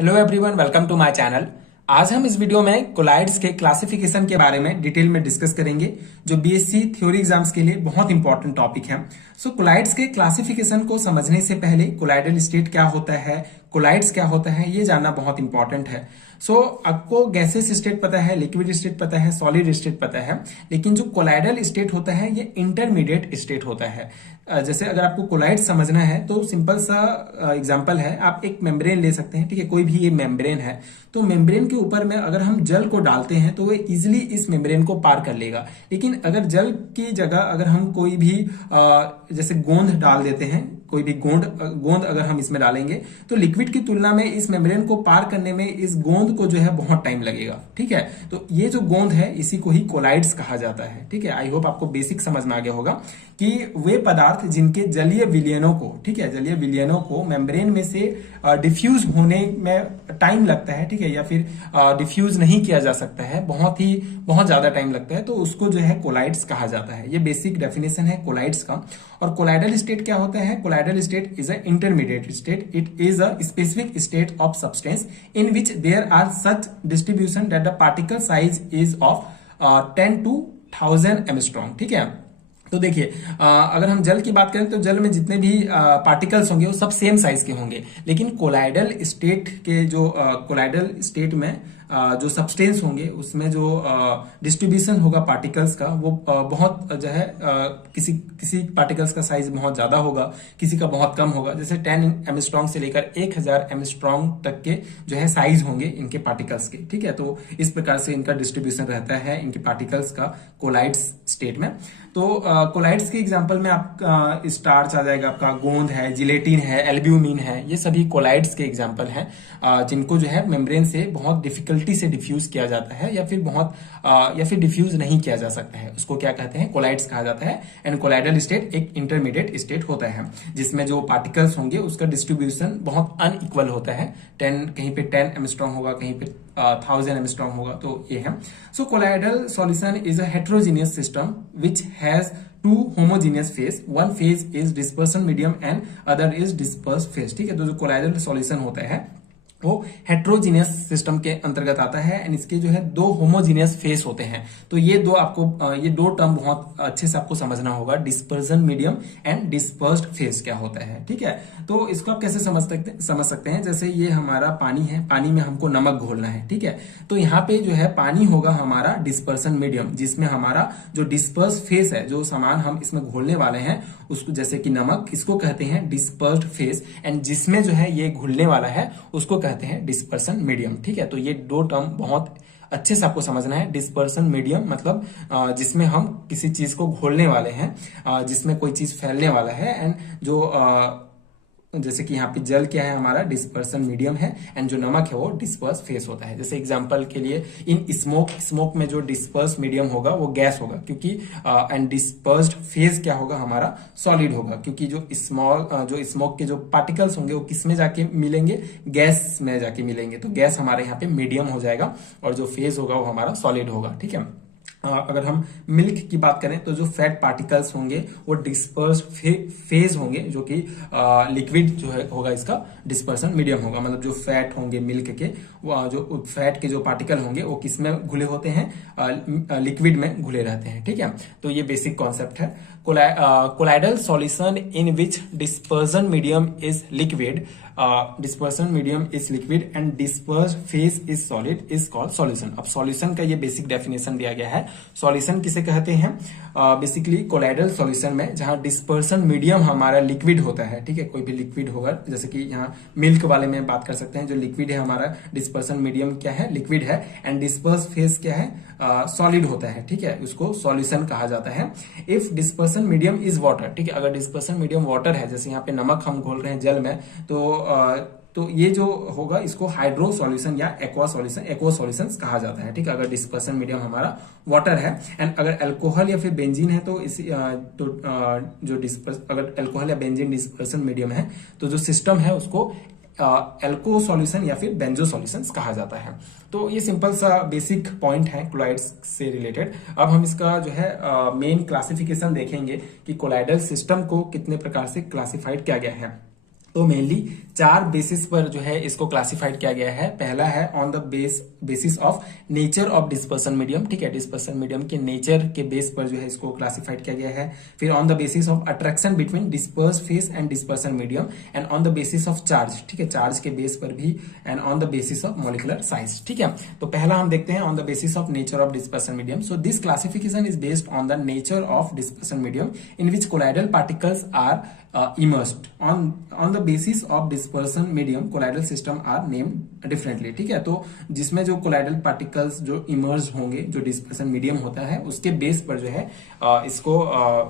Hello everyone, welcome to my channel. आज हम इस वीडियो में कोलाइड्स के क्लासिफिकेशन के बारे में डिटेल में डिस्कस करेंगे, जो बीएससी थ्योरी एग्जाम्स के लिए बहुत इंपॉर्टेंट टॉपिक है। कोलाइड्स के क्लासिफिकेशन को समझने से पहले कोलाइडल स्टेट क्या होता है, कोलाइड्स क्या होता है, ये जानना बहुत इंपॉर्टेंट है। आपको गैसेस स्टेट पता है, लिक्विड स्टेट पता है, सॉलिड स्टेट पता है, लेकिन जो कोलाइडल स्टेट होता है ये इंटरमीडिएट स्टेट होता है। जैसे अगर आपको कोलाइड समझना है तो सिंपल सा एग्जांपल है, आप एक मेम्ब्रेन ले सकते हैं, ठीक है, कोई भी ये मेम्ब्रेन है, तो मेम्ब्रेन के ऊपर में अगर हम जल को डालते हैं तो वो इजिली इस मेम्ब्रेन को पार कर लेगा। लेकिन अगर जल की जगह अगर हम कोई भी जैसे गोंद डाल देते हैं, कोई भी गोंद अगर हम इसमें डालेंगे तो लिक्विड की तुलना में इस मेम्ब्रेन को पार करने में इस गोंद को जो है बहुत टाइम लगेगा, ठीक है। तो ये जो गोंद है इसी को ही कोलाइड्स कहा जाता है, ठीक है। आई होप आपको बेसिक समझ में आ गया होगा कि वे पदार्थ जिनके जलीय विलयनों को, ठीक है, जलीय विलयनों को मेम्ब्रेन में से डिफ्यूज होने में टाइम लगता है, ठीक है, या फिर डिफ्यूज नहीं किया जा सकता है, बहुत ज्यादा टाइम लगता है, तो उसको जो है कोलाइड्स कहा जाता है। ये बेसिक डेफिनेशन है कोलाइड्स का। और कोलाइडल स्टेट क्या होता है? Colloidal state is a intermediate state. It is a specific state of substance in which there are such distribution that the particle size is of 10 to 1000 angstrom, ठीक है। तो देखिए, अगर हम जल की बात करें तो जल में जितने भी पार्टिकल्स होंगे वो सब सेम साइज के होंगे, लेकिन कोलाइडल स्टेट के जो कोलाइडल स्टेट में जो सब्सटेंस होंगे उसमें जो डिस्ट्रीब्यूशन होगा पार्टिकल्स का वो बहुत जो है किसी पार्टिकल्स का साइज बहुत ज्यादा होगा, किसी का बहुत कम होगा। जैसे 10 एमस्ट्रॉन्ग से लेकर 1000 एमस्ट्रॉन्ग तक के जो है साइज होंगे इनके पार्टिकल्स के, ठीक है। तो इस प्रकार से इनका डिस्ट्रीब्यूशन रहता है इनके पार्टिकल्स का कोलाइड्स स्टेट में। तो कोलाइड्स के एग्जांपल में आप स्टार्च आ जाएगा, आपका गोंद है, जिलेटिन है, एल्ब्यूमिन है, ये सभी कोलाइड्स के एग्जांपल हैं, जिनको जो है मेम्ब्रेन से बहुत डिफिकल्टी से डिफ्यूज किया जाता है या फिर डिफ्यूज नहीं किया जा सकता है। उसको क्या कहते हैं? कोलाइड्स कहा जाता है। एंड कोलाइडल स्टेट एक इंटरमीडिएट स्टेट होता है जिसमें जो पार्टिकल्स होंगे उसका डिस्ट्रीब्यूशन बहुत अनइक्वल होता है। कहीं पे 10 एमस्ट्रॉन्ग होगा, कहीं पे 1000 एमस्ट्रॉन्ग होगा, तो ये है। Colloidal solution is a heterogeneous system which has two homogeneous phase. One phase is dispersion medium and other is disperse phase, ठीक है। तो जो कोलाइडल सॉल्यूशन होता है वो हेट्रोजीनियस सिस्टम के अंतर्गत आता है एंड इसके जो है दो होमोजीनियस फेस होते हैं। तो ये दो टर्म बहुत अच्छे से आपको समझना होगा, dispersion medium and dispersed phase क्या होता है, ठीक है। तो इसको आप कैसे समझ सकते हैं? जैसे ये हमारा पानी है, पानी में हमको नमक घोलना है, ठीक है। तो यहाँ पे जो है पानी होगा हमारा डिस्पर्सन मीडियम, जिसमें हमारा जो डिस्पर्स फेस है, जो सामान हम इसमें घोलने वाले हैं उसको, जैसे कि नमक, इसको कहते हैं डिस्पर्स्ड फेस। एंड जिसमें जो है ये घुलने वाला है उसको कहते हैं डिस्पर्सन मीडियम, ठीक है। तो ये दो टर्म बहुत अच्छे से आपको समझना है। डिस्पर्सन मीडियम मतलब जिसमें हम किसी चीज को घोलने वाले हैं, जिसमें कोई चीज फैलने वाला है, एंड जो जैसे कि यहाँ पे जल क्या है हमारा डिस्पर्सन मीडियम है, एंड जो नमक है वो डिस्पर्स फेस होता है। जैसे एग्जांपल के लिए इन स्मोक में जो डिस्पर्स मीडियम होगा वो गैस होगा, क्योंकि एंड डिस्पर्स्ड फेस क्या होगा हमारा सॉलिड होगा, क्योंकि जो स्मोक के जो पार्टिकल्स होंगे वो किस में जाके मिलेंगे? गैस में जाके मिलेंगे। तो गैस हमारे यहाँ पे मीडियम हो जाएगा और जो फेज होगा वो हमारा सॉलिड होगा, ठीक है। अगर हम मिल्क की बात करें तो जो फैट पार्टिकल्स होंगे वो डिस्पर्स फेज होंगे, जो कि लिक्विड जो है होगा इसका डिस्पर्सन मीडियम होगा। मतलब जो फैट होंगे मिल्क के, वो जो फैट के जो पार्टिकल होंगे वो किस में घुले होते हैं? लिक्विड में घुले रहते हैं, ठीक है। तो ये बेसिक कॉन्सेप्ट है। Colloidal solution in which dispersion medium is liquid, dispersion medium is liquid and disperse phase is solid is called solution. अब सॉल्यूशन का ये बेसिक डेफिनेशन दिया गया है। सॉल्यूशन किसे कहते हैं? बेसिकली कोलाइडल सॉल्यूशन में जहां डिस्पर्सन मीडियम हमारा लिक्विड होता है, ठीक है, कोई भी लिक्विड होगा, जैसे कि यहाँ मिल्क वाले में बात कर सकते हैं, जो लिक्विड है हमारा डिस्पर्सन मीडियम क्या है? लिक्विड है, एंड डिस्पर्स फेस क्या है? सॉलिड होता है, ठीक है। उसको सॉल्यूशन कहा जाता है। If dispersion medium is water, ठीक है, अगर डिस्पर्सन मीडियम वाटर है, जैसे यहाँ पे नमक हम घोल रहे हैं जल में, तो ये जो होगा इसको हाइड्रो सॉल्यूशन या एक्वा सॉल्यूशन कहा जाता है, ठीक है, अगर डिस्पर्सन मीडियम हमारा वाटर है। एंड अगर अल्कोहल या फिर बेंजीन है तो अगर अल्कोहल या बेंजीन डिस्पर्सन मीडियम है तो जो सिस्टम है उसको एल्को सॉल्यूशन या फिर बेंजो सॉल्यूशंस कहा जाता है। तो ये सिंपल सा बेसिक पॉइंट है कोलाइड्स से रिलेटेड। अब हम इसका जो है मेन क्लासिफिकेशन देखेंगे कि कोलाइडल सिस्टम को कितने प्रकार से क्लासिफाइड किया गया है। तो मेनली 4 बेसिस पर जो है इसको क्लासिफाइड किया गया है। पहला है on the basis of nature of dispersion medium, ठीक है, डिस्पर्सन मीडियम के नेचर के बेस पर जो है इसको क्लासिफाइड किया गया है। फिर on the basis of attraction between disperse phase and dispersion medium and on the basis of charge, ठीक है, चार्ज के बेस पर भी and on the basis of molecular size, ठीक है। तो पहला हम देखते हैं on the basis of nature of dispersion medium. So this classification is based on the nature of dispersion medium in which colloidal particles are immersed on the basis of dispersion medium colloidal system are named differently, ठीक है। तो जिसमें जो colloidal particles जो emerge होंगे, जो dispersion medium होता है उसके बेस पर जो है इसको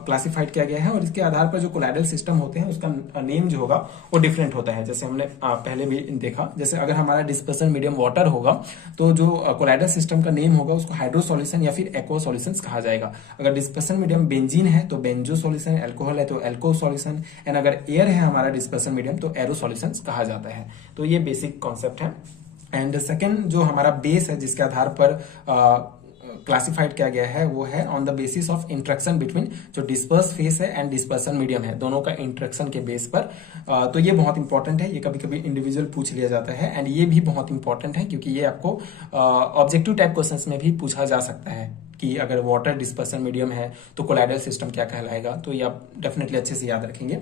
क्लासिफाइड किया गया है और इसके आधार पर जो कोलाइडल सिस्टम होते हैं उसका नेम जो होगा वो डिफरेंट होता है। जैसे हमने पहले भी देखा, जैसे अगर हमारा डिस्पर्सन मीडियम वाटर होगा तो जो कोलाइडल सिस्टम का नेम होगा उसको हाइड्रो सॉल्यूशन या फिर एक्वा सॉल्यूशंस कहा जाएगा। अगर डिस्पर्सन मीडियम बेंजीन है तो बेंजो सॉल्यूशन, अल्कोहल है तो एल्को सॉल्यूशन, एंड अगर एयर है हमारा डिस्पर्सन मीडियम तो एरो सॉल्यूशंस कहा जाता है। तो ये बेसिक कॉन्सेप्ट है। एंड सेकेंड जो हमारा बेस है जिसके आधार पर क्लासिफाइड किया गया है वो है on the basis of interaction between जो डिस्पर्स फेस है एंड डिस्पर्सन मीडियम है, दोनों का इंट्रैक्शन के बेस पर। तो ये बहुत इंपॉर्टेंट है, ये कभी कभी इंडिविजुअल पूछ लिया जाता है एंड ये भी बहुत इंपॉर्टेंट है क्योंकि ये आपको ऑब्जेक्टिव टाइप क्वेश्चंस में भी पूछा जा सकता है कि अगर वाटर डिस्पर्सन मीडियम है तो कोलाइडल सिस्टम क्या कहलाएगा। तो ये आप डेफिनेटली अच्छे से याद रखेंगे।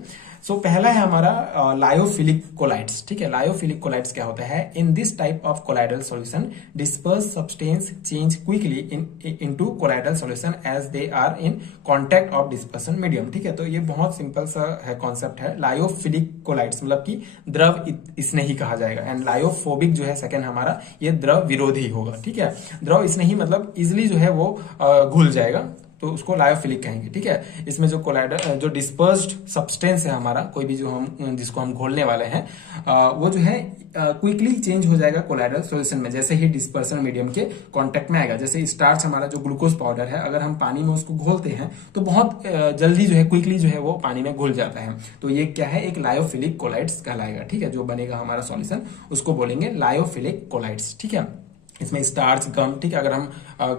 सो पहला है हमारा लायोफिलिक कोलाइड्स, ठीक है। लायोफिलिक कोलाइड्स क्या होता है? In this type of colloidal solution disperse substance change quickly into colloidal solution as they are in contact of dispersion medium, ठीक है। तो ये बहुत सिंपल सा है कॉन्सेप्ट है। लायोफिलिक कोलाइड्स मतलब कि द्रव स्नेही कहा जाएगा एंड लायोफोबिक जो है सेकंड हमारा, ये द्रव विरोधी होगा, ठीक है। द्रव स्नेही मतलब इजिली जो है वो घुल जाएगा तो उसको लायोफिलिक कहेंगे, ठीक है। इसमें जो कोलाइडल जो डिस्पर्स्ड सब्सटेंस है हमारा, कोई भी जो हम जिसको हम घोलने वाले हैं वो जो है क्विकली चेंज हो जाएगा कोलाइडल सॉल्यूशन में जैसे ही डिस्पर्सन मीडियम के कांटेक्ट में आएगा। जैसे स्टार्च हमारा जो ग्लूकोज पाउडर है, अगर हम पानी में उसको घोलते हैं तो बहुत जल्दी जो है क्विकली जो है वो पानी में घुल जाता है। तो ये क्या है? एक लायोफिलिक कोलाइड्स कहलाएगा, ठीक है। जो बनेगा हमारा सॉल्यूशन उसको बोलेंगे लायोफिलिक कोलाइड्स, ठीक है। इसमें स्टार्च, गम, ठीक है, अगर हम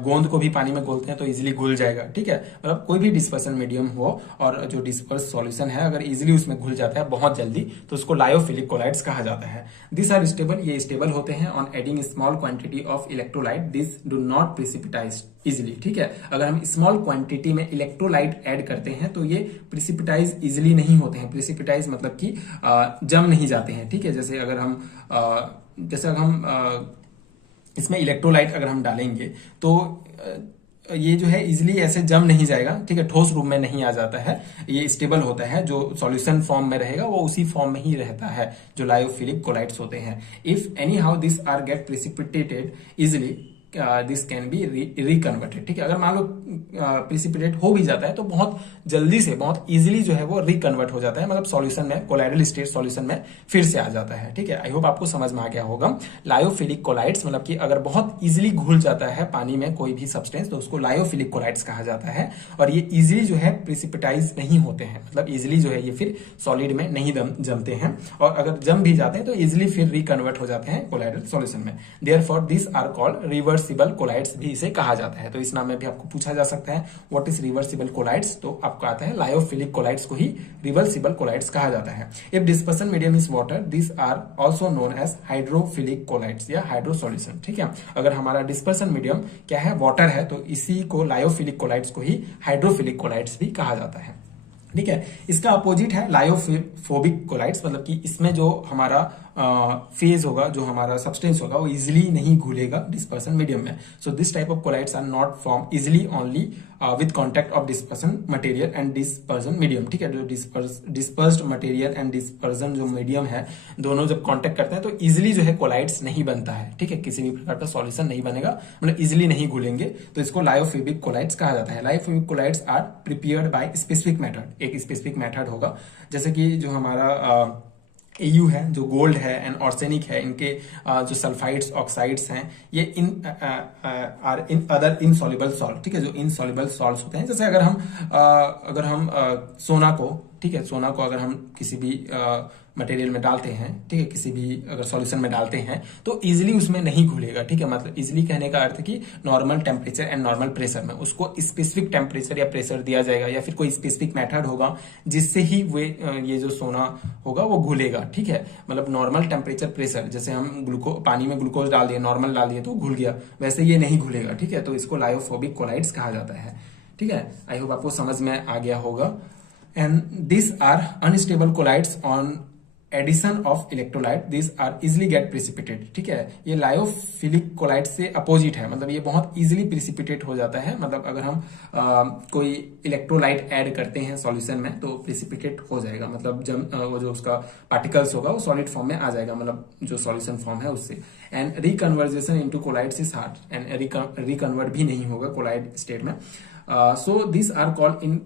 गोंद को भी पानी में घोलते हैं तो इजीली घुल जाएगा, ठीक है। मतलब कोई भी डिस्पर्सन मीडियम हो और जो डिस्पर्स सॉल्यूशन है अगर इजीली उसमें घुल जाता है बहुत जल्दी तो उसको लायोफिलिक कोलाइड्स कहा जाता है। दिस आर स्टेबल, ये स्टेबल होते हैं on adding small quantity of electrolyte, this do not precipitate easily, ठीक है। अगर हम स्मॉल क्वांटिटी में इलेक्ट्रोलाइट ऐड करते हैं तो ये प्रिसिपिटाइज इजिली नहीं होते हैं। प्रिसिपिटाइज मतलब कि जम नहीं जाते हैं, ठीक है। जैसे अगर हम इसमें इलेक्ट्रोलाइट अगर हम डालेंगे तो ये जो है इजिली ऐसे जम नहीं जाएगा, ठीक है, ठोस रूप में नहीं आ जाता है। ये स्टेबल होता है, जो सॉल्यूशन फॉर्म में रहेगा वो उसी फॉर्म में ही रहता है जो लायोफिलिक कोलाइड्स होते हैं। If anyhow this are get precipitated easily this can be reconverted, ठीक है। अगर मान लो प्रिसिपिटेट हो भी जाता है तो बहुत जल्दी से बहुत इजीली जो है वो रिकन्वर्ट हो जाता है, मतलब सॉल्यूशन में, कोलाइडल स्टेट सॉल्यूशन में फिर से आ जाता है, ठीक है। आई होप आपको समझ में आ गया होगा। लायोफिलिक कोलाइड्स मतलब कि अगर बहुत इजीली घुल जाता है पानी में कोई भी सब्सटेंस तो उसको लायोफिलिक कोलाइड्स कहा जाता है। और ये इजीली जो है प्रिसिपिटाइज नहीं होते हैं, मतलब इजीली जो है ये फिर सॉलिड में नहीं जमते हैं और अगर जम भी जाते हैं तो इजिली फिर रिकन्वर्ट हो जाते हैं कोलाइडल सॉल्यूशन में। Therefore this are called reversible colloids भी इसे कहा जाता है। तो इस नाम में भी आपको पूछा जा सकता है व्हाट इज रिवर्सिबल कोलाइड्स, तो आपको आता है लायोफिलिक कोलाइड्स को ही रिवर्सिबल कोलाइड्स कहा जाता है। If dispersion medium is water this are also known as hydrophilic colloids या हाइड्रो सॉल्यूशन, ठीक है। अगर हमारा डिस्पर्सन मीडियम क्या है? वाटर है, तो इसी को लायोफिलिक कोलाइड्स को ही हाइड्रोफिलिक कोलाइड्स भी कहा जाता है, ठीक है। इसका अपोजिट है लायोफोबिक कोलाइड्स, मतलब कि इसमें जो हमारा फेज होगा, जो हमारा सब्सटेंस होगा वो इजिली नहीं घुलेगा डिस्पर्सन मीडियम में। So this type of colloids are not form easily only with contact of dispersion material and dispersion medium, ठीक है। जो डिस्पर्स्ड मटेरियल एंड डिस्पर्जन जो मीडियम है दोनों जब कॉन्टेक्ट करते हैं तो इजिली जो है कोलाइड्स नहीं बनता है, ठीक है। किसी भी प्रकार का सॉल्यूशन नहीं बनेगा, मतलब इजिली नहीं घुलेंगे, तो इसको लायोफोबिक कोलाइड्स कहा जाता है। Lyophobic colloids are prepared by specific method, एक स्पेसिफिक मेथड होगा। जैसे कि जो हमारा एयू है, जो गोल्ड है एंड ऑर्सेनिक है, इनके जो सल्फाइड्स ऑक्साइड्स हैं ये are in other insoluble salt, ठीक है। जो इनसॉल्युबल सॉल्ट्स होते हैं, जैसे अगर हम सोना को ठीक है, सोना को अगर हम किसी भी मटेरियल में डालते हैं, ठीक है, किसी भी अगर सॉल्यूशन में डालते हैं तो इजीली उसमें नहीं घुलेगा, ठीक है। मतलब इजीली कहने का अर्थ कि normal temperature and normal pressure में उसको स्पेसिफिक टेम्परेचर या प्रेशर दिया जाएगा, या फिर कोई स्पेसिफिक मेथड होगा जिससे ही वे ये जो सोना होगा वो घुलेगा, ठीक है। मतलब नॉर्मल टेम्परेचर प्रेशर, जैसे हम पानी में ग्लूकोज डाल दिए, नॉर्मल डाल दिए तो घुल गया, वैसे ये नहीं घुलेगा, ठीक है। तो इसको लायोफोबिक कोलाइड्स कहा जाता है, ठीक है। आई होप आपको समझ में आ गया होगा। And this are unstable colloids on addition of electrolyte, this are easily get precipitate, ठीक है। ये लायोफिलिक कोलाइट से अपोजिट है, मतलब ये बहुत इजिली प्रिसिपिटेट हो जाता है। मतलब अगर हम कोई इलेक्ट्रोलाइट ऐड करते हैं सॉल्यूशन में तो प्रिसिपिटेट हो जाएगा, मतलब जब वो जो उसका पार्टिकल्स होगा वो सॉलिड फॉर्म में आ जाएगा, मतलब जो सॉल्यूशन फॉर्म है उससे। And reconversion into colloids is hard, and reconvert भी नहीं होगा कोलाइड स्टेट में। So this are called in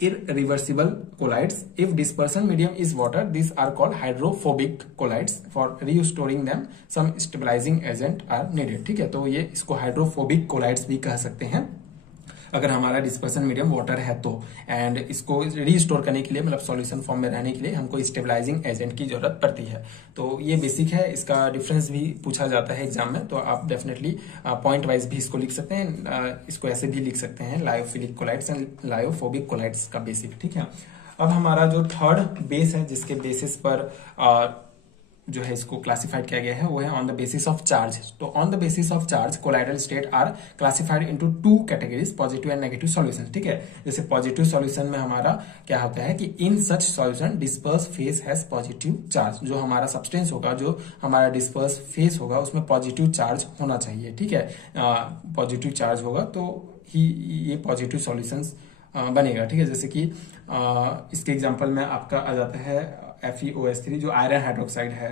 irreversible colloids. If dispersion medium is water, these are called hydrophobic colloids. For restoring them, some stabilizing agent are needed. ठीक है, तो ये इसको hydrophobic collides भी कह सकते हैं अगर हमारा डिस्पर्सन मीडियम वाटर है तो। एंड इसको रीस्टोर करने के लिए, मतलब सॉल्यूशन फॉर्म में रहने के लिए हमको स्टेबलाइजिंग एजेंट की जरूरत पड़ती है। तो ये बेसिक है, इसका डिफरेंस भी पूछा जाता है एग्जाम में, तो आप डेफिनेटली पॉइंट वाइज भी इसको लिख सकते हैं, इसको ऐसे भी लिख सकते हैं, lyophilic colloids and lyophobic colloids का बेसिक, ठीक है। अब हमारा जो थर्ड बेस है जिसके बेसिस पर जो है इसको क्लासिफाइड किया गया है वो है on the basis of charge. तो on the basis of charge colloidal state are classified into two categories, positive and negative solution, ठीक है। जैसे पॉजिटिव सॉल्यूशन में हमारा क्या होता है कि in such solution disperse phase has positive charge, जो हमारा सब्सटेंस होगा, जो हमारा डिस्पर्स फेस होगा उसमें पॉजिटिव चार्ज होना चाहिए, ठीक है। पॉजिटिव चार्ज होगा तो ही ये पॉजिटिव सॉल्यूशंस बनेगा, ठीक है। जैसे कि इसके एग्जांपल में आपका आ जाता है FeOH3 जो आयरन हाइड्रोक्साइड है,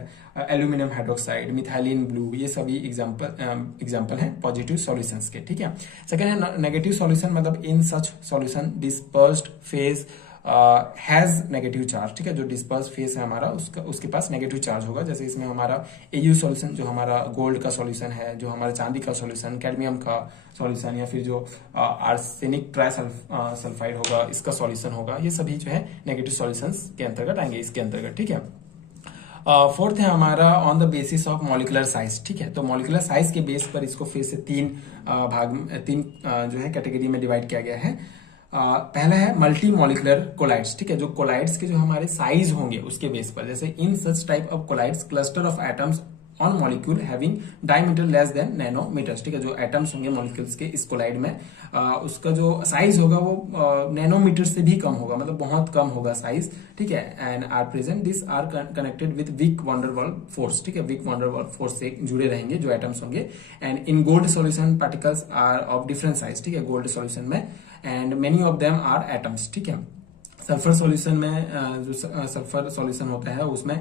एल्यूमिनियम हाइड्रोक्साइड, मिथाइलिन ब्लू, ये सभी एग्जांपल हैं पॉजिटिव सॉल्यूशंस के, ठीक है। सेकंड है नेगेटिव सॉल्यूशन, मतलब in such solution dispersed phase has negative charge, ठीक है। जो डिस्पर्स फेस है हमारा उसके पास नेगेटिव चार्ज होगा। जैसे इसमें हमारा AU सॉल्यूशन जो हमारा गोल्ड का सॉल्यूशन है, जो हमारा चांदी का सॉल्यूशन, कैडमियम का सॉल्यूशन, या फिर जो आर्सेनिक ट्राइसल्फाइड होगा इसका सॉल्यूशन होगा, ये सभी जो है नेगेटिव सॉल्यूशंस के अंतर्गत आएंगे, इसके अंतर्गत, ठीक है। फोर्थ है हमारा on the basis of molecular size, ठीक है। तो मॉलिकुलर साइज के बेस पर इसको फिर से तीन जो है कैटेगरी में डिवाइड किया गया है। पहला है मल्टी मॉलिकुलर कोलाइड्स, ठीक है। जो कोलाइड्स के जो हमारे साइज होंगे उसके बेस पर, जैसे in such type of colloids cluster of atoms on molecule having diameter less than nanometers, ठीक है। जो एटम्स होंगे मॉलिक्यूल्स के इस कोलाइड में, उसका जो साइज होगा वो नैनोमीटर से भी कम होगा, मतलब बहुत कम होगा साइज, ठीक है। And are present, this are connected with weak van der Waals force, ठीक है। वीक वंडरवॉल फोर्स से जुड़े रहेंगे जो एटम्स होंगे। And in gold solution particles are of different size, ठीक है, गोल्ड सॉल्यूशन में। And many of them are atoms, ठीक है। सल्फर सॉल्यूशन में जो सल्फर सॉल्यूशन होता है उसमें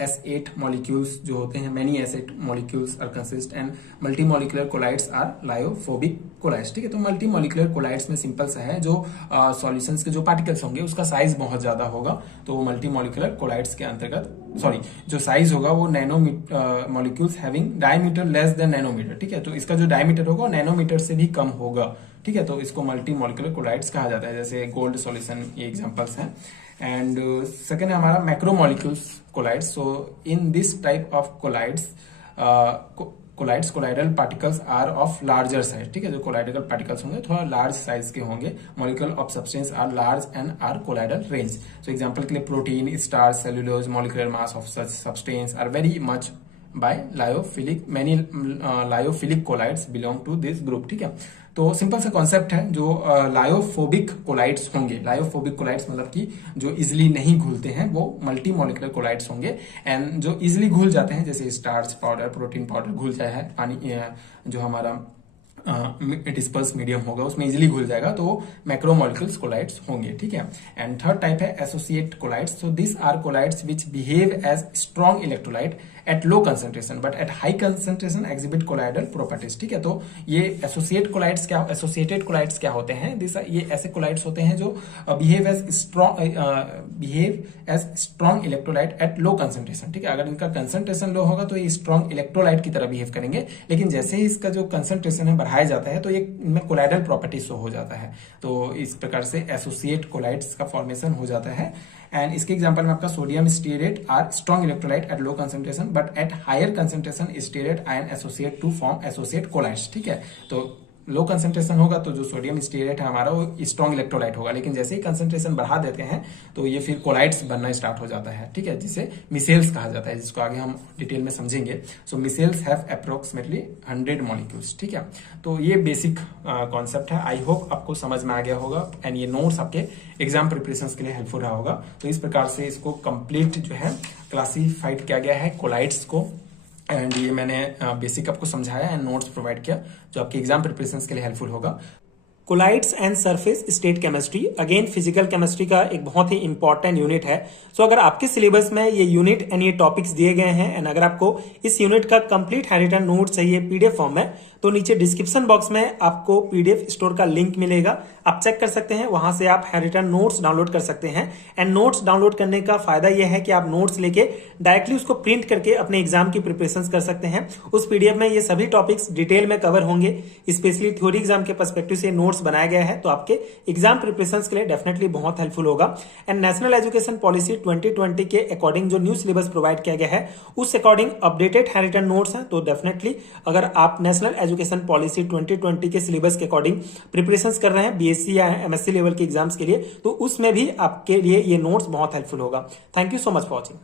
S8 मॉलिक्यूल्स जो होते हैं, many S8 molecules are consist, and multi molecular colloids are lyophobic colloids, ठीक है। तो मल्टी मॉलिकुलर कोलाइड्स में सिंपल सा है, जो सॉल्यूशंस के जो पार्टिकल्स होंगे उसका साइज बहुत ज्यादा होगा, तो वो मल्टी मॉलिकुलर कोलाइड्स के अंतर्गत, सॉरी, जो साइज होगा वो molecules having diameter less than nanometer, ठीक है। तो इसका जो डायमीटर होगा नैनोमीटर से भी कम होगा, ठीक है। तो इसको मल्टी मॉलिकुलर कोलाइड्स कहा जाता है, जैसे गोल्ड सॉल्यूशन, ये एग्जांपल्स हैं। एंड सेकंड है हमारा macromolecules colloids. So in this type of colloidal particles are of larger size, ठीक है। जो कोलाइडल पार्टिकल्स होंगे थोड़ा लार्ज साइज के होंगे। Molecule of substance are large and are colloidal range. So example के लिए protein, starch, cellulose, molecular mass of such substance are very much by lyophilic, many lyophilic colloids belong to this group, ठीक है। तो simple सा concept है, जो lyophobic colloids होंगे, lyophobic colloids मतलब कि जो इजिली नहीं घुलते हैं वो मल्टी मॉलिकुलर कोलाइड्स होंगे। एंड जो इजिली घुल जाते हैं जैसे स्टार्च पाउडर, प्रोटीन पाउडर घुल जाए है, पानी जो हमारा डिस्पर्स मीडियम होगा उसमें इजिली घुल जाएगा, तो मैक्रोमोलिक्यूल्स कोलाइड्स होंगे, ठीक है। एंड थर्ड टाइप है associate colloids. So this are colloids which behave as strong electrolyte at low concentration but at high concentration exhibit colloidal properties. ठीक है, तो ये एसोसिएटेड कोलाइड्स क्या होते हैं? ये ऐसे कोलाइड्स होते हैं जो behave as strong electrolyte at low concentration. ठीक है, अगर इनका कंसेंट्रेशन लो होगा तो ये स्ट्रॉन्ग इलेक्ट्रोलाइट की तरह बिहेव करेंगे, लेकिन जैसे ही इसका जो कंसेंट्रेशन है बढ़ाया जाता है तो ये इनमें कोलाइडल प्रॉपर्टी शो हो जाता है। तो इस प्रकार से एसोसिएट कोलाइड्स का फॉर्मेशन हो जाता है। एंड इसके एग्जांपल में आपका sodium stearate are strong electrolyte at low concentration but at higher concentration stearate ion associate to form associate colloids. ठीक है, तो लो कंसेंट्रेशन होगा तो जो सोडियम स्टीरेट है हमारा वो स्ट्रॉन्ग इलेक्ट्रोलाइट होगा, लेकिन जैसे ही कंसेंट्रेशन बढ़ा देते हैं तो ये फिर कोलाइड्स बनना स्टार्ट हो जाता है। ठीक है, जिसे मिसेल्स कहा जाता है, जिसको आगे हम डिटेल में समझेंगे। सो मिसेल्स हैव अप्रोक्सीमेटली 100 मॉलिक्यूल्स। ठीक है, तो ये बेसिक कॉन्सेप्ट है। आई होप आपको समझ में आ गया होगा एंड ये नोट्स आपके एग्जाम प्रिपरेशन के लिए हेल्पफुल रहा होगा। तो इस प्रकार से इसको कंप्लीट जो है क्लासीफाइड किया गया है कोलाइड्स को, एंड ये मैंने बेसिक आपको समझाया एंड नोट्स प्रोवाइड किया जो आपके एग्जाम प्रिपरेशन के लिए हेल्पफुल होगा। Colloids and surface state chemistry again physical chemistry का एक बहुत ही इंपॉर्टेंट यूनिट है। सो अगर आपके सिलेबस में ये यूनिट एंड ये टॉपिक्स दिए गए हैं एंड अगर आपको इस यूनिट का कंप्लीट हैंडरिटन नोट चाहिए पीडीएफ फॉर्म में, तो नीचे डिस्क्रिप्शन बॉक्स में आपको पीडीएफ स्टोर का लिंक मिलेगा, आप चेक कर सकते हैं, वहां से आप हैंडरिटन नोट्स डाउनलोड कर सकते हैं। एंड नोट्स डाउनलोड करने का फायदा यह है कि आप नोट्स लेके डायरेक्टली उसको प्रिंट करके अपने एग्जाम की प्रिपरेशन कर सकते हैं। उस पीडीएफ में ये सभी टॉपिक्स डिटेल में कवर होंगे, स्पेशली थ्योरी एग्जाम के पर्सपेक्टिव से नोट्स बनाया गया है, तो आपके एग्जाम प्रिपरेशन के लिए डेफिनेटली बहुत हेल्पफुल होगा। एंड नेशनल एजुकेशन पॉलिसी 2020 के अकॉर्डिंग जो न्यू सिलेबस प्रोवाइड किया गया है उस अकॉर्डिंग अपडेटेड हैंडरिटन नोट्स हैं। तो डेफिनेटली अगर आप नेशनल एजुकेशन पॉलिसी 2020 के सिलेबस के अकॉर्डिंग प्रिपरेशन कर रहे हैं बीएससी या एमएससी लेवल के एग्जाम्स के लिए, तो उसमें भी आपके लिए ये नोट्स बहुत हेल्पफुल होगा। Thank you so much for watching.